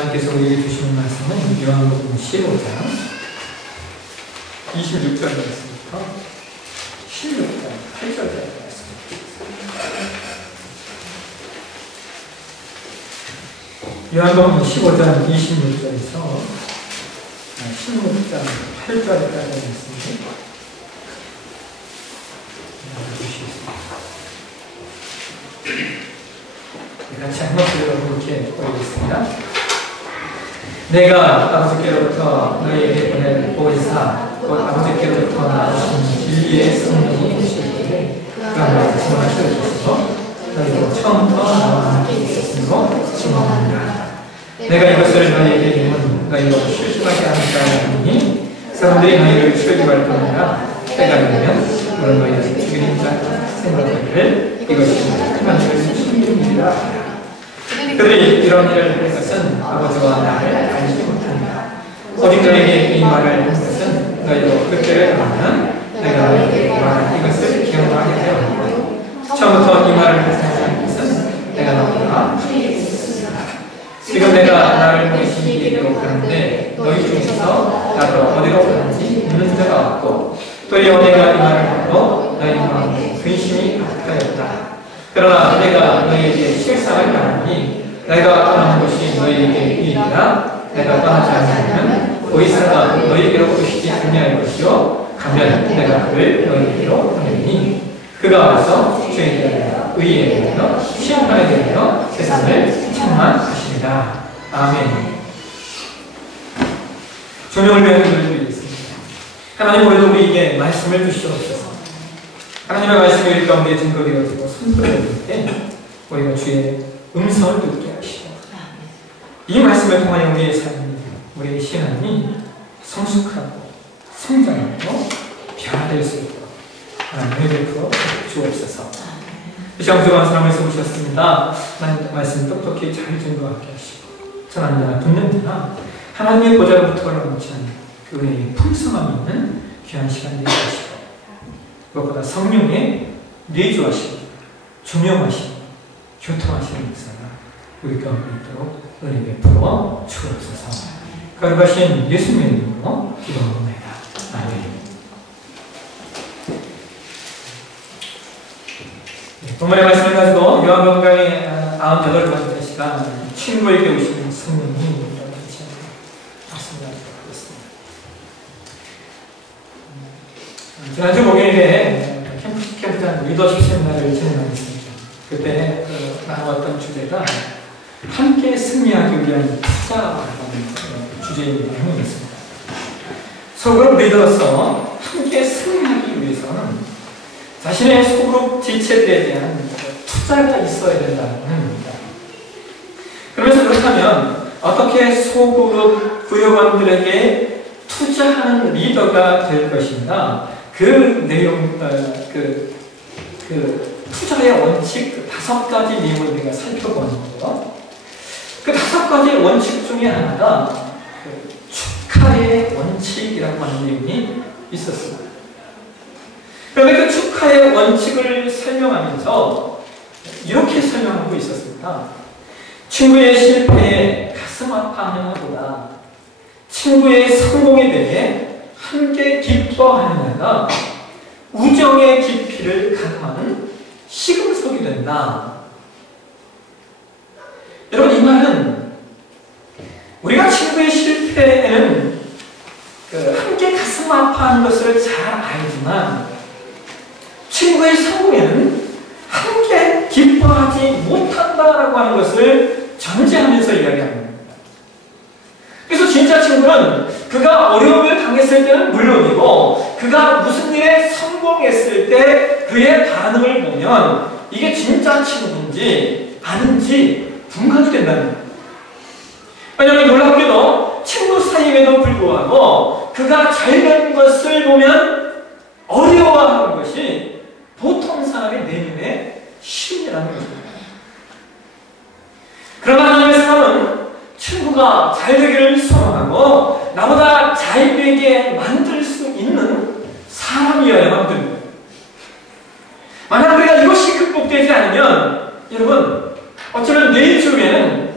하나님께서 우리에게 주시는 말씀은 요한복음 15장 26절 말씀부터 16장 8절까지 말씀입니다. 요한복음 15장 26절에서 16장 8절까지 말씀입니다. 같이 한 목소리로 이렇게 보이겠습니다. 내가 아버지께로부터 너희에게 보낸 보혜사 곧 아버지께로부터 나오신 진리의 성령이 오실 때에 그가 너희에게 증언하실 것이고 너희도 처음부터 나와 함께 있었으므로 증언합니다. 내가 이것을 너희에게 이름은 너희로 실수하게 하니까 하니 사람들이 너희를 출교할 것이라 때가 되면 물론 너희를 죽이는 자 생각하기를 이것이 하나님을 숨기는 일이라. 그들이 이런 일을 할 것은 아버지와 나를 알지 못합니다. 오직 너에게 이 말을 할 것은 너희도 그때를 가면 내가 너희에게 말한 이것을 기억하게 되었고 처음부터 이 말을 할 것은 내가 너희와 지금 내가 나를 보이신 이에게로 가는데 너희 중에서 나도 어디로 가는지 묻는 자가 없고 또 여호와가 이 말을 하고 너희 마음에 근심이 가득하였다. 그러나 내가 너희에게 실상을 말하니 내가 떠나는 것이 너희에게 유익이라. 내가 떠나지 않으면 보혜사가 너희에게로 오시지 아니할 것이요 가면 내가 그를 너희에게로 보내니 그가 와서 죄에 대하여 의에 대하여 심판에 대하여 세상을 책망하시리라. 아멘. 조명을 배우는 분들도 있습니다. 하나님 오늘도 우리에게 말씀을 주시옵소서. 하나님의 말씀이 우리 가운데 증거되어지고 선포되어질 때 우리가 주의 음성을 듣게 하시고 이 말씀을 통하여 우리의 삶이 우리의 신앙이 성숙하고 성장하고 변화될 수 있도록 하나님의 베풀어 주옵소서. 시험주간 사람을 세우셨습니다. 하나님 말씀 똑똑히 잘 증거하게 하시고 전하는 자나 듣는 자나 하나님의 보좌로부터 올라오는 그 은혜의 풍성함 있는 귀한 시간 되게 하시고 무엇보다 성령의 내주하시고 조명하시고 교통하시는 역사가 우리 가운데 있도록 은혜 베풀어 주옵소서. 거룩하신 예수님의 이름으로 기도합니다. 아멘. 본문의 말씀을 가지고 요한복음 강의 98번째 시간 친구에게 오시는 성령이 같이 말씀하도록 하겠습니다. 지난주 목요일에 캠프장 리더십 세미나를 진행하겠습니다. 그때 나누었던 주제가 함께 승리하기 위한 투자라는 주제의 내용이었습니다. 소그룹 리더로서 함께 승리하기 위해서는 자신의 소그룹 지체들에 대한 투자가 있어야 된다는 겁니다. 그러면서 그렇다면 어떻게 소그룹 구역원들에게 투자하는 리더가 될 것인가? 그 내용, 투자의 원칙 5가지 내용을 우리가 살펴보는데요. 그 5가지 원칙 중에 하나가 축하의 원칙이라고 하는 내용이 있었습니다. 그런데 그 축하의 원칙을 설명하면서 이렇게 설명하고 있었습니다. 친구의 실패에 가슴 아파하는 것보다 친구의 성공에 대해 함께 기뻐하는 자가 우정의 깊이를 가늠하는 시금석이 된다. 여러분, 이 말은 우리가 친구의 실패에는 함께 가슴 아파하는 것을 잘 알지만 친구의 성공에는 함께 기뻐하지 못한다라고 하는 것을 전제하면서 이야기하는 겁니다. 그래서 진짜 친구는 그가 어려움을 당했을 때는 물론이고 그가 무슨 일에 성공했을 때 그의 반응을 보면 이게 진짜 친구인지 아닌지 분간이 된다는 겁니다. 왜냐하면 놀랍게도 친구 사이에도 불구하고 그가 잘된 것을 보면 어려워하는 것이 보통 사람의 내면의 심리라는 것입니다. 그러나 하나님의 사람은 친구가 잘 되기를 소망하고 나보다 잘 되게 만들 수 있는 사람이어야만 됩니다. 만약 우리가 이것이 극복되지 않으면 여러분 어쩌면 내일 주에는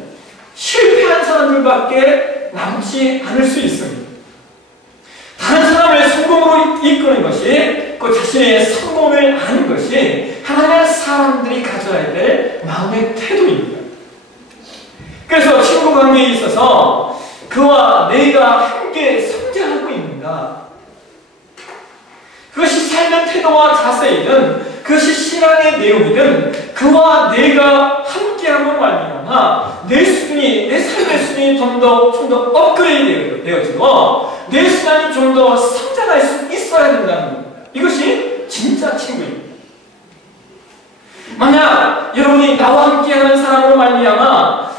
실패한 사람들 사람들밖에 남지 않을 수 있습니다. 다른 사람을 성공으로 이끄는 것이 그 자신의 성공을 아는 것이 하나님의 사람들이 가져야 될 마음의 태도입니다. 그래서 친구 관계에 있어서 그와 내가 함께 성장하고 있는가, 그것이 삶의 태도와 자세이든 그것이 신앙의 내용이든 그와 내가 함께함으로 말미암아 내 수준이, 내 삶의 수준이 좀 더 업그레이드 되어지고 내 신앙이 좀 더 성장할 수 있어야 된다는 겁니다. 이것이 진짜 친구입니다. 만약 여러분이 나와 함께하는 사람으로 말미암아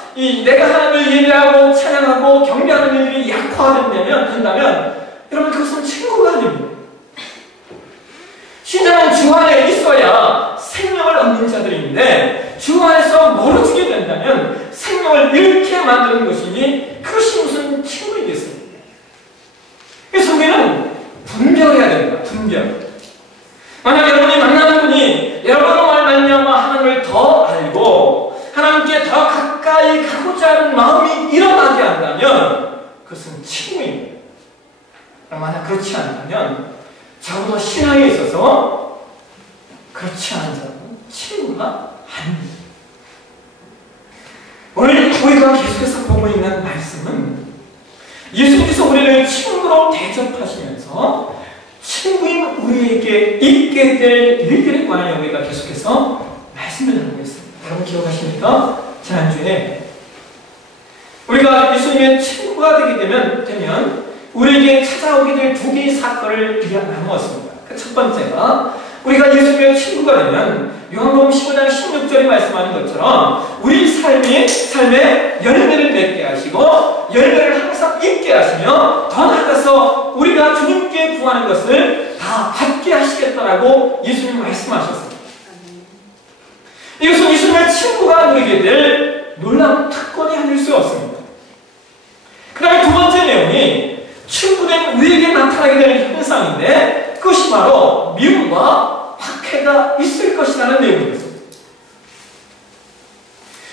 내가 하나님을 예배하고 찬양하고 경배하는 일들이 약화된다면 여러분 그것은 친구가 아닙니다. 신자는 주 안에 있어야 생명을 얻는 자들인데 주 안에서 멀어지게 된다면 생명을 잃게 만드는 것이니 그것이 무슨 친구이겠습니까? 그래서 우리는 분별해야 됩니다. 분별. 만약 여러분이 만나는 분이 여러분으로 말미암아 하나님을 더 알고 하나님께 더 가까이 가고자 하는 마음이 일어나게 한다면 그것은 친구입니다. 만약 그렇지 않다면 적어도 신앙에 있어서 그렇지 않은 사람은 친구가 아닙니다. 오늘 우리가 계속해서 보고 있는 말씀은 예수님께서 우리를 친구로 대접하시면서 친구인 우리에게 있게 될 일들에 관하여 우리가 계속해서 말씀을 나누고 있습니다. 여러분 기억하십니까? 지난주에 우리가 예수님의 친구가 되게 되면 우리에게 찾아오게 될 두 개의 사건을 나누었습니다. 그 첫 번째가 우리가 예수님의 친구가 되면 요한복음 15장 16절에 말씀하는 것처럼 우리 삶에 열매를 맺게 하시고 열매를 항상 있게 하시며 더 나아가서 우리가 주님께 구하는 것을 다 받게 하시겠다라고 예수님 말씀하셨습니다. 이것은 예수님의 친구가 누리게 될 놀라운 특권이 아닐 수 없습니다. 그 다음에 두 번째 내용이 친구된 우리에게 나타나게 되는 현상인데 그것이 바로 미움과 박해가 있을 것이라는 내용입니다.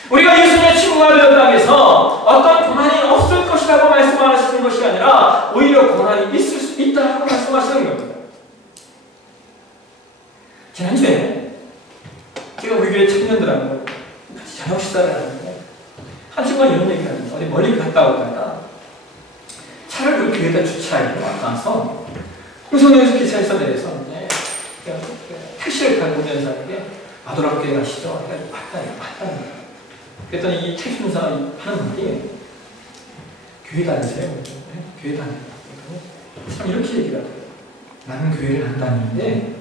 우리가 예수님의 친구가 되었다고 해서 어떤 고난이 없을 것이라고 말씀하시는 것이 아니라 오히려 고난이 있을 수 있다고 말씀하시는 겁니다. 지난주에 제가 우리 교회 청년들하고 같이 저녁 식사를 하는데 한 친구가 이런 얘기를 합니다. 어디 멀리 갔다 오다가 차를 우리 교회에다 주차하고 와서 홍성역에서 기차에서 내려서 택시를 타고 운전사에게 마도락교회 가시죠? 맞다. 그랬더니 이 택시 운전사 하는 분이 교회 다니세요? 교회 다녀요. 참 이렇게 얘기를 하더라고요. 나는 교회를 안 다니는데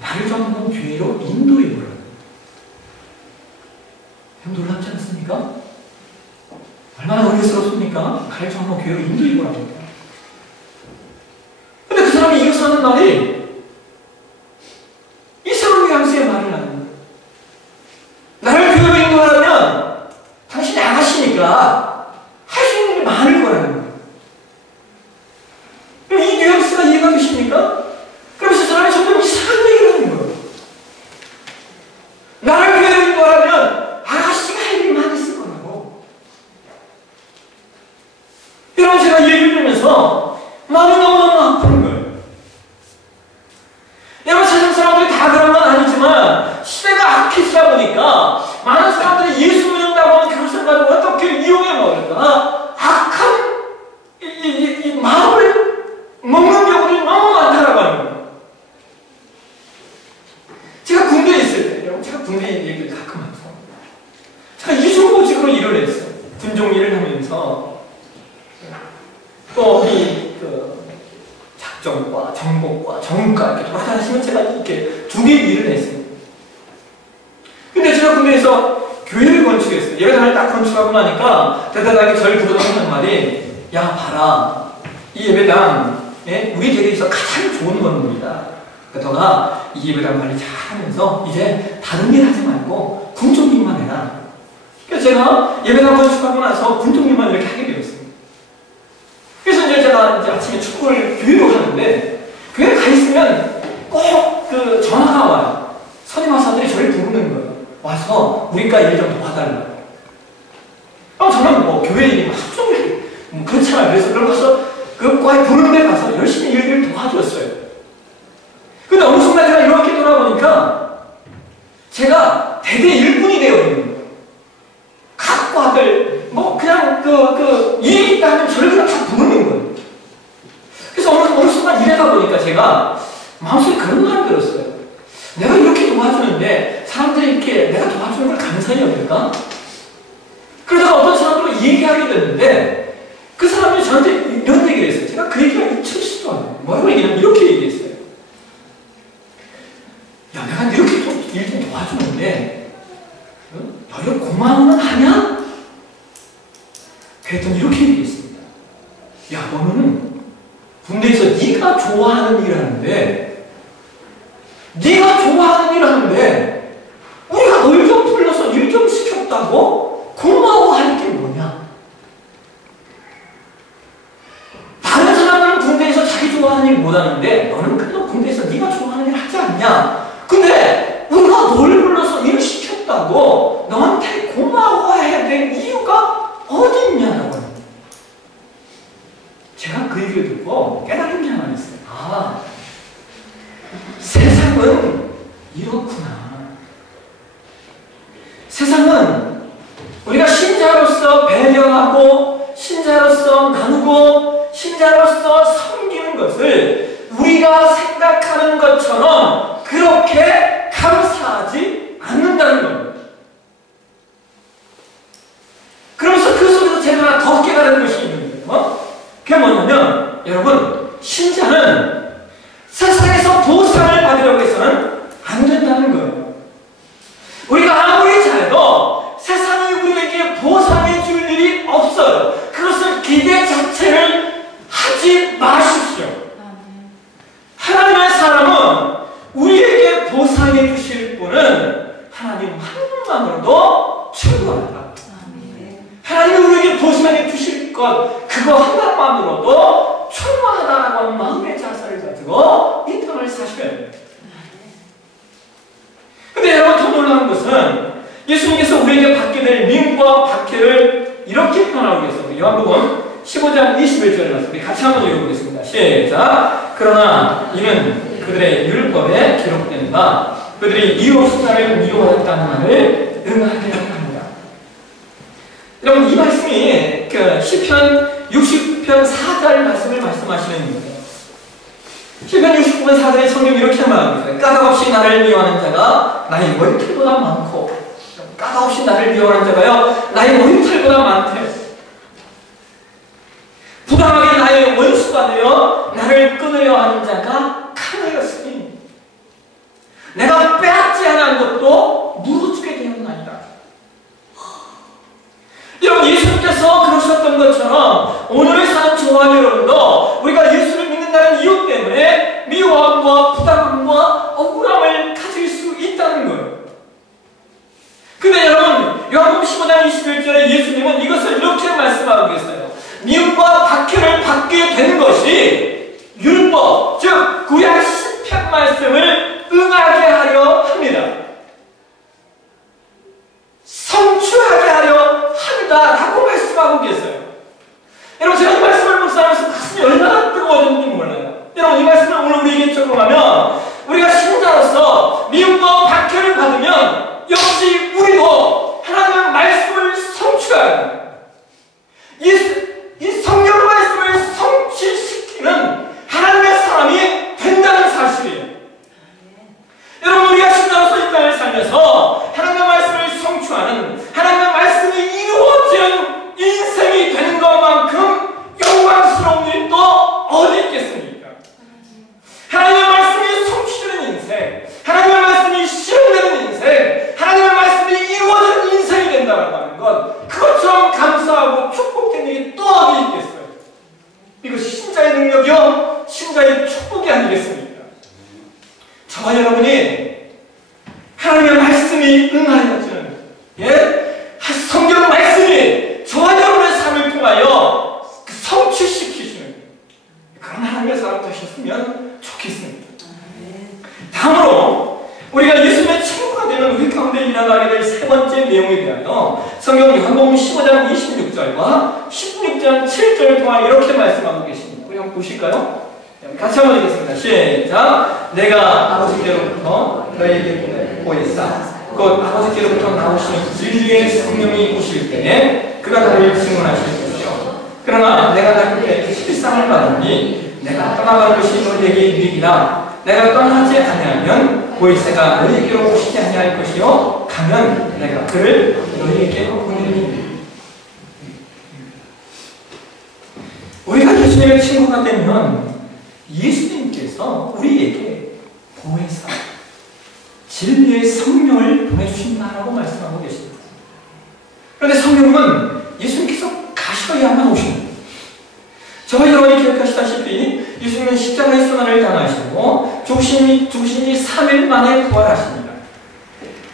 나를 좀 한번 교회로 인도해 보라고. 놀랍지 않습니까? 얼마나 어리스럽습니까? 나를 좀 한번 교회로 인도해 보라고. 근데 그 사람이 이어서 하는 말이 이상한 뉘앙스의 말을 하는 거예요. 나를 교회로 인도하려면 당신이 아가씨니까 할 수 있는 일이 많을 거라는 거예요. 그럼 이 뉘앙스가 이해가 되십니까? 그러면서 그 사람이 점점 이상한 얘기를 하는 거예요. 나를 교회로 인도하려면 아가씨가 할 일이 많이 있을 거라고. 여러분 제가 이 얘기를 들으면서 마음이 너무너무 아픈 거예요. 여러분 세상 사람들이 다 그런 건 아니지만 시대가 악해지다 보니까 많은 사람들이 예수 믿는다고 하는 그것을 가지고 어떻게 이용해 먹을까? 악한 이 마음을 먹는 경우들이 너무 많다라고 하는 거예요. 제가 군대에 있을 때, 여러분 제가 군대 얘기를 가끔 하죠. 제가 이중보직으로 일을 했어요. 군종 일을 하면서 또 작전과 정복과 정과 이렇게 돌아다니시면 제가 이렇게 두 개의 일을 했습니다. 근데 제가 군대에서 교회를 건축했어요. 예배당을 딱 건축하고 나니까 대단하게 저를 부르던 하는 말이 야 봐라 이 예배당에 우리 대리에서 가장 좋은 건물이다. 그러다가 이 예배당 관리 잘 하면서 이제 다른 일 하지 말고 군종 일만 해라. 그래서 제가 예배당 건축하고 나서 군종 일만 이렇게 하게 되었습니다. 그래서 이제 제가 이제 아침에 축구를 교회로 가는데 교회 가 있으면 꼭 그 전화가 와요. 선임하사들이 저를 부르는 거예요. 와서 우리과 일 좀 도와달라고. 저는 뭐 교회 일이 막 숙종 됐는데 그 사람이 저한테 이런 얘기를 했어요. 제가 그 얘기가 잊혀지지도 않아요. 뭐라고 얘기하면 이렇게 얘기했어요. 야, 내가 이렇게 일 좀 도와주는데 너희를 고마워는 하냐? 그랬더니 이렇게 얘기했습니다. 야, 너는 군대에서 네가 좋아하는 일 하는데 네가 좋아하는 일 하는데 우리가 널 좀 불러서 일 좀 시켰다고 고마워할 게 뭐냐? 다른 사람들은 군대에서 자기 좋아하는 일 못하는데 너는 그래도 군대에서 네가 좋아하는 일 하지 않냐? 근데 우리가 널 불러서 일 시켰다고 너한테 고마워해야 될 이유가 어디 있냐라고 합니다. 제가 그 얘기를 듣고 깨달은 게 하나 있어요. 아, 세상은 이렇구나. 세상은 우리가 신자로서 배려하고 신자로서 나누고 신자로서 섬기는 것을 우리가 생각하는 것처럼 그렇게 감사하지 않는다는 겁니다. 그러면서 그 속에서 제가 더 깨달은 것이 있는 거예요. 그게 뭐냐면 여러분, 신자는 세상에서 보상을 받으려고 해서는 안 된다는 거예요. 우리가 아무리 잘해도 세상이 우리에게 보상해 줄 일이 없어요. 그것을 기대 자체를 하지 마십시오. 하나님의 사람은 우리에게 보상해 주실 분은 하나님 한 분만으로도 충분하다. 하나님이 우리에게 보상해 주실 것 그거 하나만으로도 충분하다라고 하는 마음의 자세를 가지고 이 땅을 사셔야 됩니다. 근데 여러분, 더 놀라운 것은 예수님께서 우리에게 받게 될 미움과 박해를 이렇게 표현하고 계십니다. 요한복음 15장 21절에 나왔습니다. 같이 한번 읽어보겠습니다. 시작. 그러나 이는 그들의 율법에 기록된 바 그들이 이유 없이 나를 미워했다는 말을 응하게 합니다. 여러분, 이 말씀이 그 시편 60편 4절 말씀을 말씀하시는 거예요. 시편 69편 4절에 성경이 이렇게 말합니다. 까닭없이 나를 미워하는 자가 나의 머리털보다 많고 까닭없이 나를 미워하는 자가요 나의 머리털보다 많대. 부당하게 나의 원수가 되어 나를 끊으려 하는 자가 강하였으니 내가 빼앗지 않은 것도 물어주게 되었나이다. 여러분, 예수님께서 그러셨던 것처럼 오늘을 사는 저와 여러분도 우리가 예수를 믿는다는 이유 때문에 미워함과 부당함과 억울함을 가질 수 있다는 거예요. 근데 여러분, 요한복음 15장 21절에 예수님은 이것을 이렇게 말씀하고 계세요. 미움과 박해를 받게 된 것이 율법, 즉 구약 시편 말씀을 응하게 하려 합니다. 성취하게 하려 한다라고 말씀하고 계세요. 여러분, 제가 이 말씀을 묵상하면서 가슴이 얼마나 뜨거워졌는지 몰라요. 여러분, 이 말씀을 오늘 우리에게 적용하면 우리가 신자로서 미움과 박해를 받으면 역시 우리도 하나님의 말씀을 성취해야 합니다. 이 성경 말씀을 성취시키는 하나님의 사람이 된다는 사실이에요. 여러분, 우리가 신자로서 이 땅을 살면서 하나님의 말씀을 성취하는 하나님의 말씀이 이루어지는 인생이 되는 것만큼 영광스러운 일이 또 어디 있겠습니까? 하나님의 말씀이 성취되는 인생, 하나님의 말씀이 실현되는 인생, 하나님의 말씀이 이루어지는 인생이 된다고 하는 것, 그것처럼 감사하고 축복된 일이 또 어디 있겠어요? 이것이 신자의 능력이요, 신자의 축복이 아니겠습니까? 저와 여러분이 하나님의 말씀이 응하여지는, 성경 말씀이 저와 여러분의 삶을 통하여 성취시키시는 그런 하나님의 사람 되셨으면 좋겠습니다. 다음으로 우리가 예수님의 친구가 되는 우리 가운데 일어나게 될 세 번째 내용에 대하여 성경 요한복음 15장 26절과 16장 7절을 통하여 이렇게 말씀하고 계십니다. 우리 한번 보실까요? 같이 한번 읽겠습니다. 시작. 내가 아버지께로부터 너희에게 보냈사 곧 아버지께로부터 나오시는 진리의 성령이 오실 때에 그가 나를 증언하실 것이요 그러나 내가 너희에게 실상을 받으니 내가 떠나가는 것이 너희에게 유익이라 내가 떠나지 아니하면 보이새가 너희에게로 오시지 아니할 것이요 가면 내가 그를 너희에게로 보내리니. 예수님의 친구가 되면 예수님께서 우리에게 보혜사, 진리의 성령을 보내주신다라고 말씀하고 계십니다. 그런데 성령은 예수님께서 가셔야만 오십니다. 저와 여러분이 기억하시다시피 예수님은 십자가의 순환을 당하시고 죽으시니 3일 만에 부활하십니다.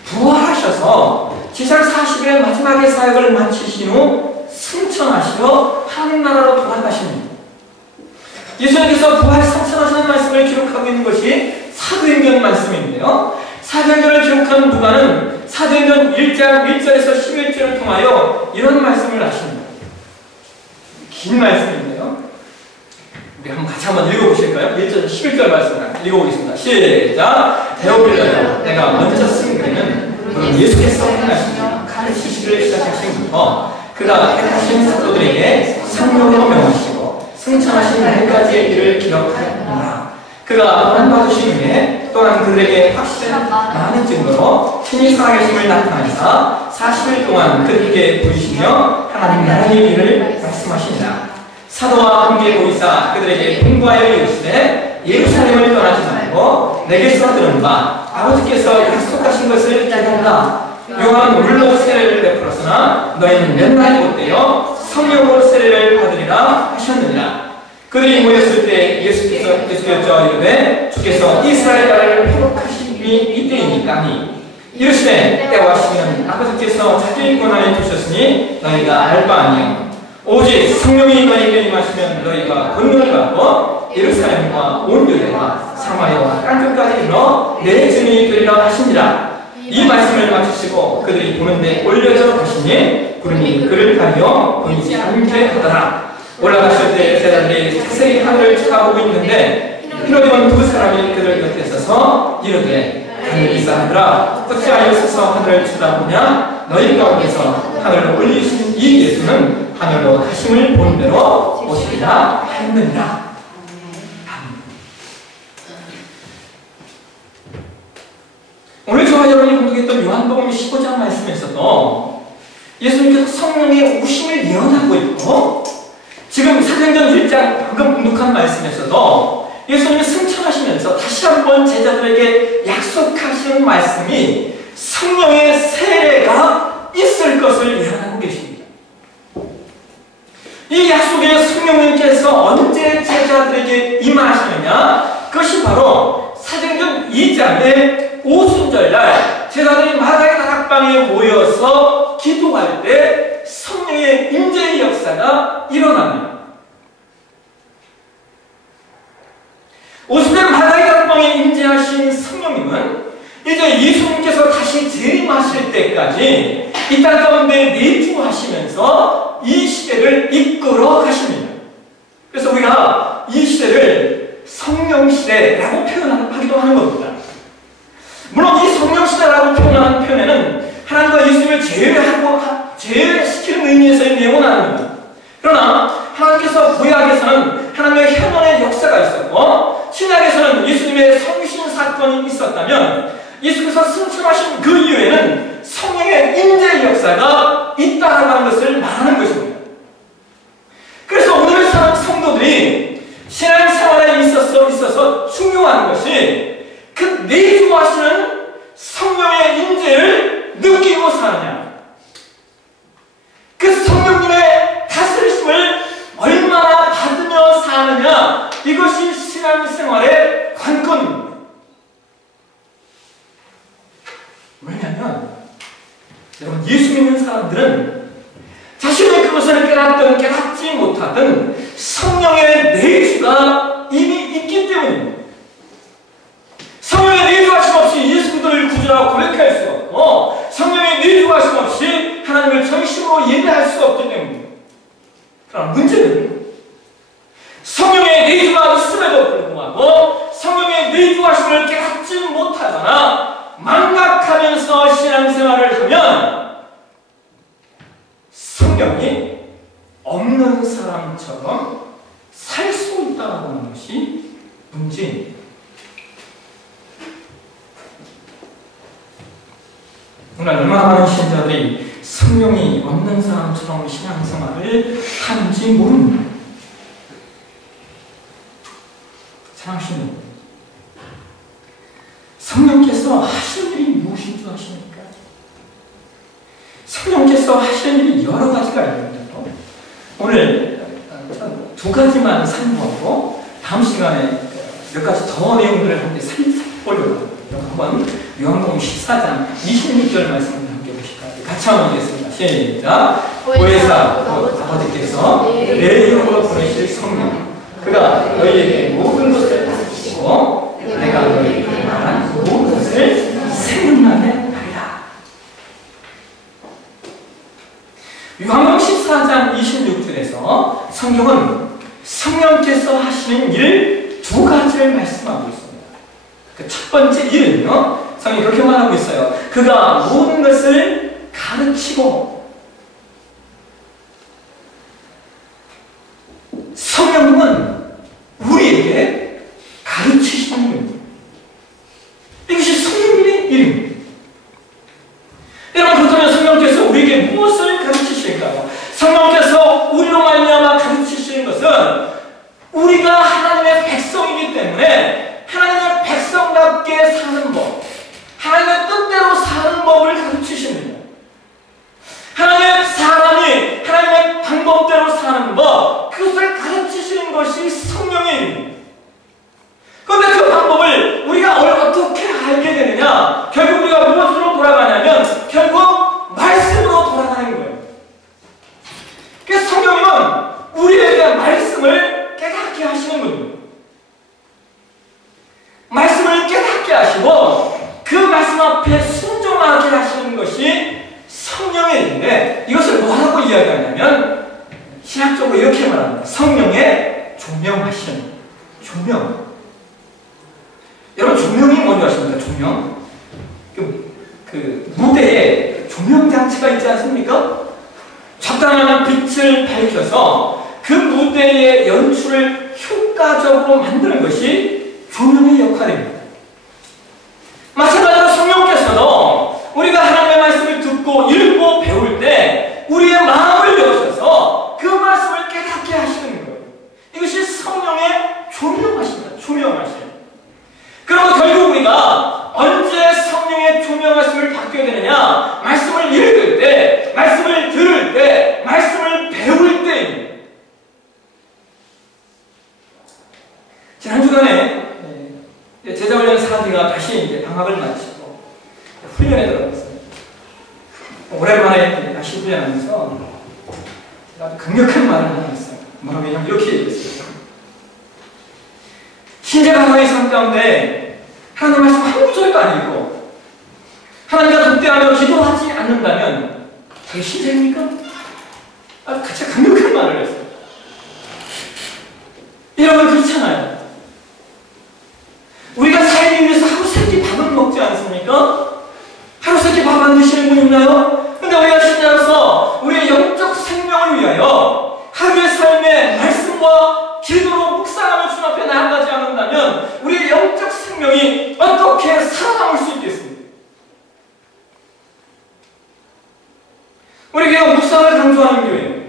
부활하셔서 지상 40일의 마지막의 사역을 마치신 후 승천하시러 하나님 나라로 돌아가십니다. 예수님께서 부활 승천하시는 말씀을 기록하고 있는 것이 사도행전 말씀인데요. 사도행전을 기록한 누가는 사도행전 1장 1절에서 11절을 통하여 이런 말씀을 하십니다. 긴 말씀인데요. 우리 같이 한번 읽어보실까요? 1절 11절 말씀을 읽어보겠습니다. 시작! 데오빌라여, 내가 먼저 쓴 글에는 그는 예수께서 행하시며 가르치시기를 시작하신부터 그가 택하신 사도들에게 성령으로 명하시고 승천하신 날까지의 일을 기록하였구나. 그가 고난받으신 후에 또한 그들에게 확실한 많은 증거로 신이 살아계심을 나타내사 40일 동안 그들에게 보이시며 하나님 나라의 일을 말씀하시니라. 사도와 함께 보이사 그들에게 공부하여 이르시되 예루살렘을 떠나지 말고 내게서 들은 바 아버지께서 약속하신 것을 기다리라. 요한 물로 세례를 베풀었으나 너희는 맨날 못되어 성령으로 세례를 받으리라 하셨느니라. 그들이 모였을 때 예수께서 이르되 주께서 이스라엘 나라를 회복하심이 이때이니까니 이르시되 때와 시기는 아버지께서 자기 권한에 두셨으니 너희가 알 바 아니요 오직 성령이 너희에게 임하시면 너희가 권능을 받고 예루살렘과 온 유대와 사마리아와 땅끝까지 이르러 내 증인이 되리라 하시니라. 이 말씀을 마치시고 그들이 보는데 올려져 가시니 구름이 그를 가려 보이지 않게 하더라. 올라가실 때 제자들이 자세히 하늘을 쳐다보고 있는데 히로데온 두 사람이 그들 곁에 서서 이르되 하늘이 사람들아 어찌하여 서서 하늘을 쳐다보냐. 너희 가운데서 하늘로 올리신 이 예수는 하늘로 가심을 본 대로 오시리라 하였느니라. 오늘 저와 여러분이 공독했던 요한복음 15장 말씀에서도 예수님께서 성령의 오심을 예언하고 있고 지금 사도행전 1장 방금 공독한 말씀에서도 예수님이 승천하시면서 다시 한번 제자들에게 약속하시는 말씀이 성령의 세례가 있을 것을 예언하고 계십니다. 이 약속에 성령님께서 언제 제자들에게 임하시느냐? 그것이 바로 사도행전 2장의 오순절날 제자들이 마가의 다락방에 모여서 기도할 때 성령의 임재의 역사가 일어납니다. 오순절 마가의 다락방에 임재하신 성령님은 이제 예수님께서 다시 재림하실 때까지 이 땅 가운데 내주하시면서 이 시대를 이끌어 가십니다. 그래서 우리가 이 시대를 성령시대라고 표현하기도 하는 겁니다. 물론 이 성령시대라고 표현하는 표현에는 하나님과 예수님을 제외시키는 의미에서의 내용은 아닙니다. 그러나 하나님께서 구약에서는 하나님의 현원의 역사가 있었고 신약에서는 예수님의 성신 사건이 있었다면 예수께서 승천하신 그 이후에는 성령의 임재의 역사가 있다라고 하는 것을 말하는 것입니다. 그래서 오늘 사는 성도들이 신앙생활에 있어서 중요한 것이 그 내주하시는 성령의 임재를 느끼고 사느냐, 그 성령님의 다스리심을 얼마나 받으며 사느냐, 이것이 신앙생활의 관건입니다. 왜냐하면 여러분, 예수 믿는 사람들은 자신의 그것을 깨닫든 깨닫지 못하든 성령의 내주가 이미 있기 때문입니다. 성령의 내주하심 없이 예수 그리스도를 구주라고 고백할 수가 없고 성령의 내주하심 없이 하나님을 전심으로 예배할 수가 없기 때문입니다. 그럼 문제는 성령의 내주가 있음에도 불구하고 성령의 내주하심을 깨닫지 못하거나 망각하면서 신앙생활을 하면 성령이 없는 사람처럼 살 수 있다는 하는 것이 문제입니다. 오늘 얼마나 많은 신자들이 성령이 없는 사람처럼 신앙생활을 하는지 모릅니다. 두 가지만 참고하고 다음 시간에 몇 가지 더 내용들을 함께 살펴보려고 한번 요한복음 14장 26절 말씀을 함께 보실까요? 같이 한번 보겠습니다. 시작. 보혜사 곧 아버지께서 내 이름으로 보내실 성령 그가 너희에게 모든 것을 가르치시고 내가 너희에게 말한 모든 것을 생각나게 하리라. 요한복음 14장 26절에서 성경은 성령께서 하시는 일 두 가지를 말씀하고 있습니다. 그 첫 번째 일은요, 성경이 그렇게 말하고 있어요. 그가 모든 것을 가르치고, 성령은 우리에게 가르치시는 분입니다. 이것이 성령님의 일입니다. 여러분, 그렇다면 성령께서 우리에게 무엇을 가르치실까요? 성령께서 우리로 말미암아 가르치시는 것은 우리가 하나님의 백성이기 때문에 하나님의 백성답게 사는 법, 하나님의 뜻대로 사는 법을 가르치십니다. 하나님의 사람이 하나님의 방법대로 사는 법, 그것을 가르치시는 것이 성령의 일입니다. 그런데 그 방법을 우리가 어떻게 알게 되느냐? 결국 우리가 무엇으로 돌아가냐면 결국 말씀으로 돌아가는 거예요. 그래서 성령님은 우리에게 말씀을 깨닫게 하시는 분입니다. 말씀을 깨닫게 하시고 그 말씀 앞에 순종하게 하시는 것이 성령의 일인데, 이것을 뭐라고 이야기하냐면 신학적으로 이렇게 말합니다. 성령의 조명하시는 조명. 여러분, 조명이 뭔지 아십니까? 조명. 그 무대에 조명장치가 있지 않습니까? 적당한 빛을 밝혀서 그 무대의 연출을 효과적으로 만드는 것이 조명의 역할입니다. 마찬가지로 성령께서도 우리가 하나님의 말씀을 듣고 읽고 배울 때 우리의 마음을 여셔서 그 말씀을 깨닫게 하시는 거예요. 이것이 성령의 조명하십니다. 조명하심. 그리고 결국 우리가 언제 성령의 조명하심을 받게 되느냐? 말씀을 읽을 때, 말씀을 들을 때, 말씀을 배울 때입니다. 지난 주간에 제자훈련 4기가 다시 이제 방학을 마치고 훈련에 들어갔습니다. 오랜만에 다시 훈련하면서 아주 강력한 말을 하나 했어요. 뭐라고 하냐면 이렇게 얘기했어요. 신자가 하나님의 삶 가운데 하나님 말씀 한 구절도 안 읽고 하나님과 독대하며 기도하지 않는다면 그게 신자입니까? 아주 같이 강력한 말을 했어요. 여러분, 그렇잖아요. 우리가 살기 위해서 하루 세끼 밥을 먹지 않습니까? 하루 세끼 밥 안 드시는 분 있나요? 근데 우리가 신자로서 우리의 영적 생명을 위하여 하루의 삶에 말씀과 기도로 묵상하며 주 앞에 나아가지 않는다면 우리의 영적 생명이 어떻게 살아남을 수 있겠습니까? 우리 교회가 묵상을 강조하는 교회예요.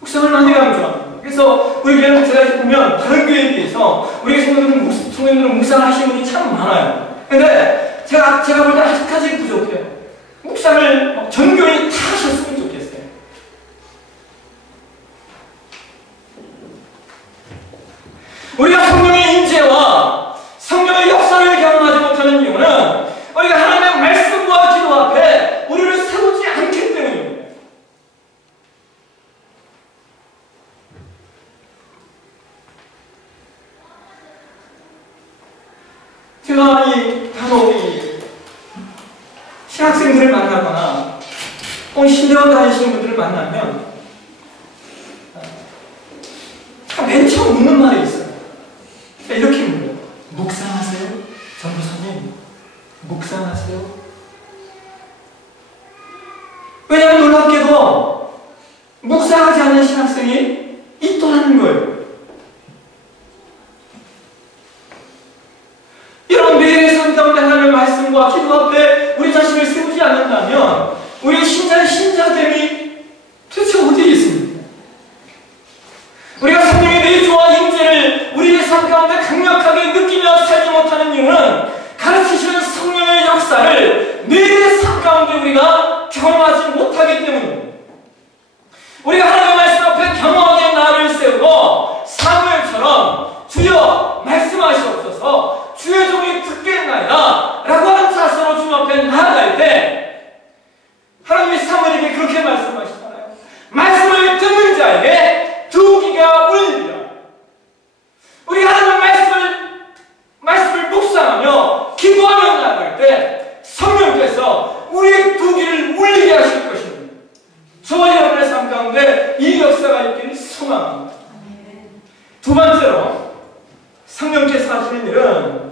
묵상을 많이 강조합니다. 그래서 우리 교회는 제가 보면 다른 교회에 비해서 우리 성도님들은 묵상을 하시는 분이 참 많아요. 근데 제가 볼 때 아직까지 부족해요. 묵상을 전 교인이 다 하셨으면 좋겠어요. 우리가 성령의 임재와 성령의 역사를 경험하지 못하는 이유는 우리가 하나님의 말씀과 기도 앞에 우리를 세우지 않기 때문입니다. 제가 간혹 신학생들을 만나거나 신대원 다니시는 분들을 만나면 맨 처음 묻는 말이 있어요. 이렇게 물어요. 묵상하세요? 전도사님, 묵상하세요? 왜냐하면 놀랍게도 묵상하지 않는 신학생이 있더라는 거예요. 여러분, 매일의 삶 가운데 하나님의 말씀과 기도 앞에 우리 자신을 세우지 않는다면 우리 신자됨이 도대체 어디에 있습니까? 우리가 성령의 내주와 임재를 우리의 삶 가운데 강력하게 느끼며 살지 못하는 이유는 가르치시는 성령의 역사를 매일의 삶 가운데 우리가 경험하지 못하기 때문입니다. 우리가 하나님의 말씀 앞에 경험하게 역사가 있길 소망합니다. 두 번째로 성령께서 하시는 일은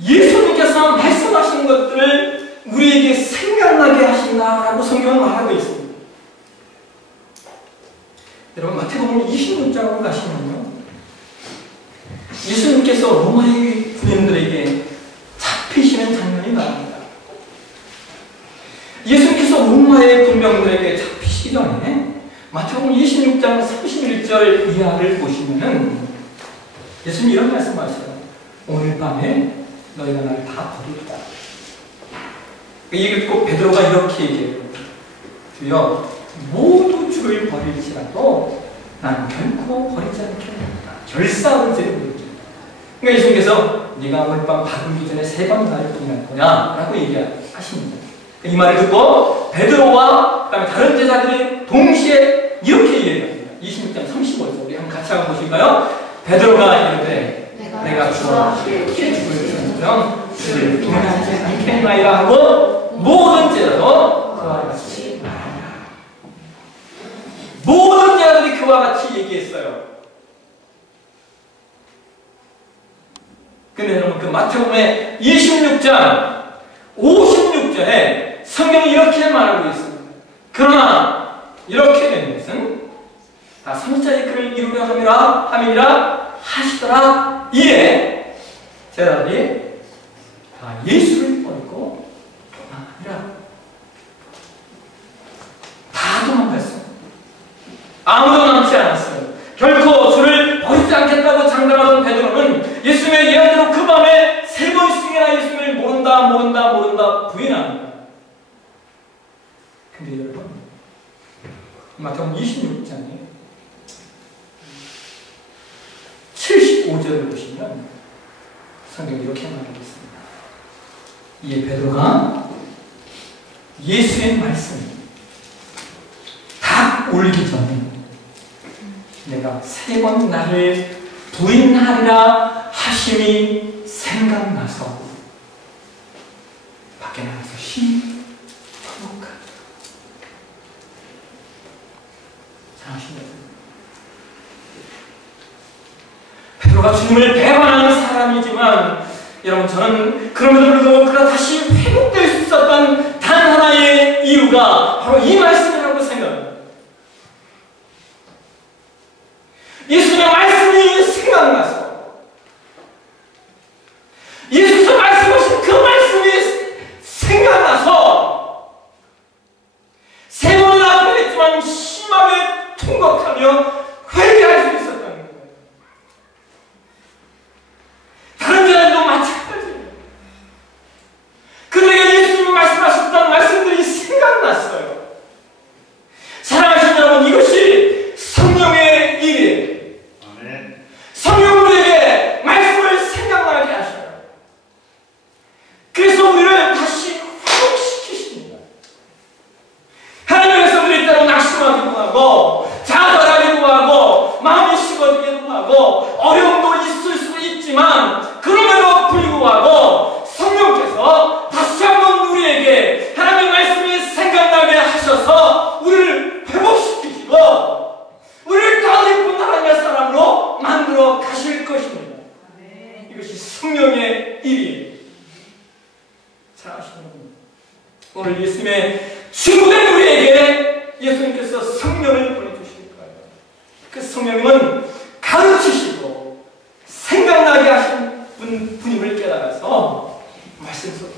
예수님께서 말씀하신 것들을 우리에게 생각나게 하신다라고 성경은 말하고 있습니다. 여러분 마태복음 26장으로 가시면요, 예수님께서 로마의 군인들에게 잡히시는 장면이 나옵니다. 예수님께서 로마의 군병들에게 잡히시기 전에 마태복음 26장 31절 이하를 보시면은 예수님이 이런 말씀하셔요. 오늘 밤에 너희가 나를 다 버리리라. 이게 꼭 베드로가 이렇게 얘기해요. 주여, 모두 주를 버릴지라도 나는 결코 버리지 않겠다. 결사하는 죄를 버리지. 그러니까 예수님께서 네가 오늘 밤 바꾸기 전에 3번 나를 부인할 거냐? 라고 얘기하십니다. 이 말을 듣고 베드로와 그다음에 다른 제자들이 동시에 이렇게 얘기합니다. 26장 35절 우리 한번 같이 한번 보실까요? 베드로가 이르되 내가 주와 함께 죽을 전정 주를 동행하지 않겠나이다 하고 모든 제자도 그와 같이 말하라. 모든 제자들이 그와 같이 얘기했어요. 근데 여러분 그 마태복음의 26장 56절에 성경이 이렇게 말하고 있습니다. 그러나 이렇게 된 것은 다 성자의 글을 이루려 함이라 하시더라. 이에 제자들이 다 예수를 버리고 도망하니라. 다 도망갔어요. 아무도 남지 않았어요. 결코 주를 버리지 않겠다고 장담하던 베드로는 예수님의 예언대로 그 밤에 3번씩이나 예수님을 모른다 부인합니다. 근데 여러분, 마태복음 26장에 75절을 보시면 성경이 이렇게 말하고 있습니다. 이에 베드로가 예수의 말씀을 다 올리기 전에 내가 3번 나를 부인하리라 하심이 생각나서 밖에 나가서 힘 터놓을까. 잘하시네요. 베드로가 주님을 배반하는 사람이지만 여러분 저는 그럼에도 불구하고 그가 다시 회복될 수 있었던 단 하나의 이유가 바로 이 말씀이라고 생각합니다. 예수님의 말씀이 생각나서 예수께서 말씀하신 그 말씀이 생각나서 3번이나 그랬지만 심하게 통곡하며 회개할 수 있었다는 거예요. 다른 자들도 마찬가지예요. 그들에게 예수님이 말씀하셨던 말씀들이 생각났어요. 사랑하시는 여러분, 이것이 성령의 일이에요. 성령 우리에게 말씀을 생각나게 하셔요. 그래서 우리를 다시 회복시키십니다. 하나님께서 우리 때로 낙심하기도 하고 좌절하기도 하고 마음이 식어지기도 하고 어려움도 있을 수 있지만 그럼에도 불구하고 성령께서 다시 한번 우리에게 하나님의 말씀이 생각나게 하셔서 우리를 회복시키시고 우리를 더 깊은 하나님의 사람으로 만들어 가실 것입니다. 이것이 성령의 일이에요. 사랑하시는 여러분, 오늘 예수님의 친구된 우리에게 예수님께서 성령을 보내주실 거예요. 그 성령님은 가르치시고 생각나게 하신 분임을 깨달아서 말씀 속에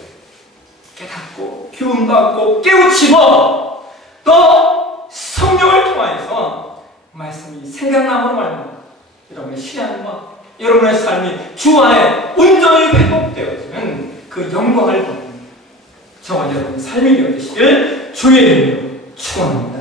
깨닫고 교훈받고 깨우치고 또 성령을 통하여서 말씀이 생각남으로 말합니다. 여러분의 시간과 여러분의 삶이 주 안에 온전히 회복되어지는 그 영광을 보는 저와 여러분의 삶이 되어지시길 주의 이름으로 축원합니다.